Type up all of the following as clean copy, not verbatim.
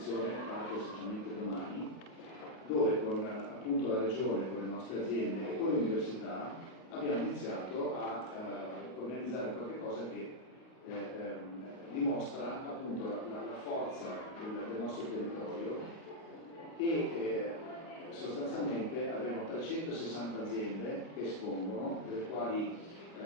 edizione parte esattamente domani, dove con appunto la Regione, con le nostre aziende e con le università abbiamo iniziato a organizzare qualcosa che dimostra appunto la forza del nostro territorio e sostanzialmente abbiamo 360 aziende che espongono, delle quali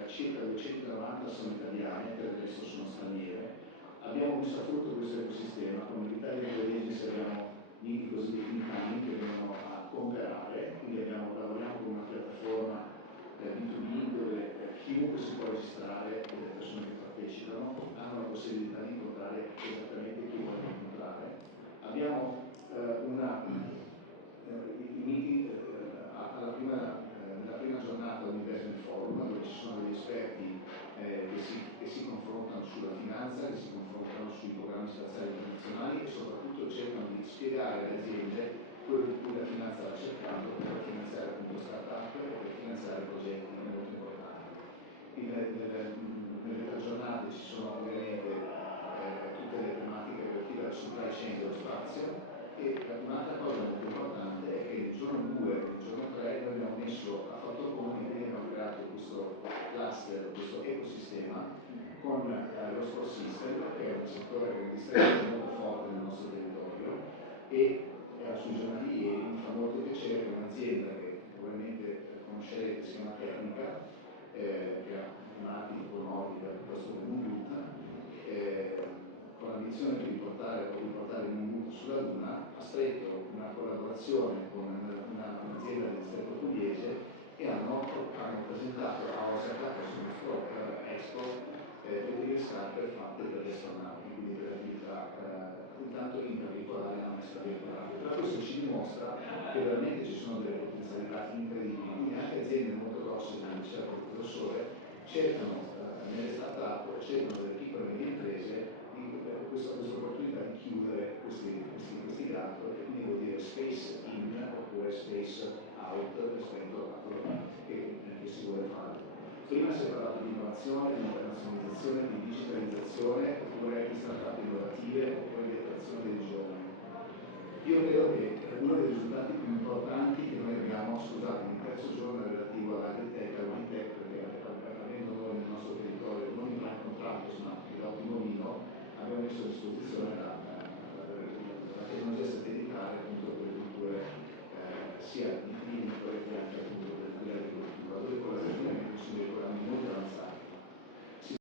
circa 290 sono italiane, per il resto sono straniere. Abbiamo visto a frutto questo ecosistema, con l'Italia Trade Agency abbiamo i cosiddetti incoming che vengono a comprare, quindi lavoriamo con una piattaforma B2B dove chiunque si può registrare, le persone che partecipano hanno la possibilità di incontrare esattamente chi vuole incontrare. Abbiamo i meeting nella prima giornata un investment forum dove ci sono degli esperti che si confrontano sulla finanza, che si confrontano sui programmi spaziali internazionali e soprattutto cercano di spiegare alle aziende quello di cui la finanza sta cercando per finanziare appunto start-up e per finanziare progetti molto importanti. Nelle tre giornate ci sono ovviamente tutte le tematiche relative alla supply chain dello spazio e un'altra cosa molto importante è che il giorno 2 e il giorno 3 noi abbiamo messo a fatto conti, quindi abbiamo creato questo cluster, questo ecosistema con lo Sport System, che è un settore che è un distretto molto forte nel nostro territorio e sui giornali di ieri mi fa molto piacere che un'azienda che probabilmente conoscerete, si chiama Tecnica, che ha nati con Nordica piuttosto che Moonboot, con l'ambizione di riportare il Moonboot sulla Luna, ha stretto una collaborazione con un'azienda del distretto pugliese e hanno presentato a Osaka, che è il nostro Expo, delle scarpe fatte per gli astronauti, quindi per attività intanto intraveicolare ma extraveicolare. Però questo ci dimostra che veramente ci sono delle potenzialità incredibili, quindi anche aziende molto grosse come il Cerco del Professore cercano nelle start-up, cercano delle piccole e medie imprese questa opportunità di chiudere questi gap e quindi vuol dire space in oppure space out rispetto a quello che si vuole fare. Prima si è parlato di innovazione, di internazionalizzazione, di digitalizzazione, oppure di start-up innovative, oppure di attrazione dei giovani. Io credo che uno dei risultati più importanti che noi abbiamo, scusate, il terzo giorno